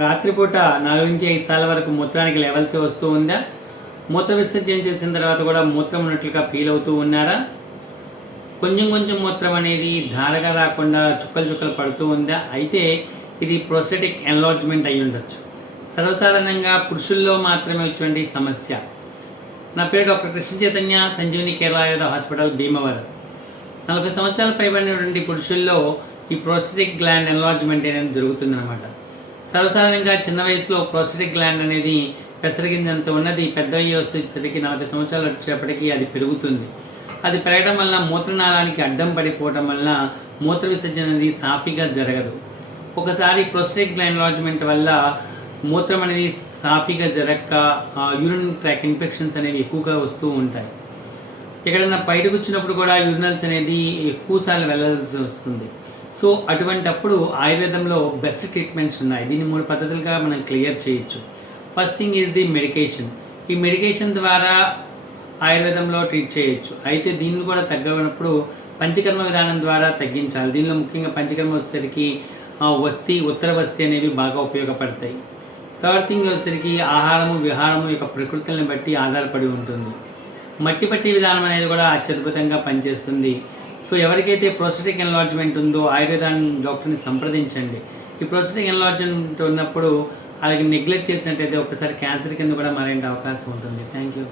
రాత్రిపూట 4-5 సార్ల వరకు మూత్రానికి లెవెల్స్ వస్తూ ఉందా? మూత్ర విసర్జన చేసిన తర్వాత కూడా మూత్రం ఉన్నట్లుగా ఫీల్ అవుతూ ఉన్నారా? కొంచెం కొంచెం మూత్రం అనేది ధారగా రాకుండా చుక్కలు చుక్కలు పడుతూ ఉందా? అయితే ఇది ప్రోస్టేటిక్ ఎన్లార్జ్మెంట్ అయి ఉండొచ్చు. సర్వసాధారణంగా పురుషుల్లో మాత్రమే వచ్చేటువంటి సమస్య. నా పేరు డాక్టర్ కృష్ణ చైతన్య, సంజీవిని కేరళ ఆయుర్వేద హాస్పిటల్, భీమవరం. 40 సంవత్సరాలు పైబడినటువంటి పురుషుల్లో ఈ ప్రోస్టేటిక్ గ్లాండ్ ఎన్లార్జ్మెంట్ అనేది జరుగుతుందన్నమాట. సర్వసాధారణంగా చిన్న వయసులో ప్రోస్టేటిక్ గ్లాండ్ అనేది పెసరగింజంత ఉన్నది, పెద్ద వయసు వచ్చేసరికి 40 సంవత్సరాలు వచ్చేప్పటికీ అది పెరుగుతుంది. అది పెరగడం వల్ల మూత్రనాళానికి అడ్డం పడిపోవడం వల్ల మూత్ర విసర్జన అనేది సాఫీగా జరగదు. ఒకసారి ప్రోస్టేటిక్ గ్లాండ్ ఎన్లార్జ్మెంట్ వల్ల మూత్రం అనేది సాఫీగా జరగక యూరిన్ ట్రాక్ ఇన్ఫెక్షన్స్ అనేవి ఎక్కువగా వస్తూ ఉంటాయి. ఎక్కడైనా బయటకు వచ్చినప్పుడు కూడా యూరినల్స్ అనేది ఎక్కువసార్లు వెళ్ళాల్సి వస్తుంది. సో అటువంటప్పుడు ఆయుర్వేదంలో బెస్ట్ ట్రీట్మెంట్స్ ఉన్నాయి. దీన్ని 3 పద్ధతులుగా మనం క్లియర్ చేయొచ్చు. First thing is the medication. ఈ మెడికేషన్ ద్వారా ఆయుర్వేదంలో ట్రీట్ చేయొచ్చు. అయితే దీన్ని కూడా తగ్గనప్పుడు పంచకర్మ విధానం ద్వారా తగ్గించాలి. దీనిలో ముఖ్యంగా పంచకర్మ వచ్చేసరికి వస్తి, ఉత్తర వస్తి అనేవి బాగా ఉపయోగపడతాయి. థర్డ్ థింగ్ వచ్చేసరికి ఆహారము, విహారము యొక్క ప్రకృతులను బట్టి ఆధారపడి ఉంటుంది. మట్టి పట్టి విధానం అనేది కూడా అత్యద్భుతంగా పనిచేస్తుంది. సో ఎవరికైతే ప్రోస్టేటిక్ ఎన్లార్జ్మెంట్ ఉందో ఆయుర్వేదాన్ని డాక్టర్ని సంప్రదించండి. ఈ ప్రోస్టేటిక్ ఎన్లార్జ్మెంట్ ఉన్నప్పుడు అలాగే నెగ్లెక్ట్ చేసినట్టయితే ఒకసారి క్యాన్సర్ కింద కూడా మారే అవకాశం ఉంటుంది. Thank you.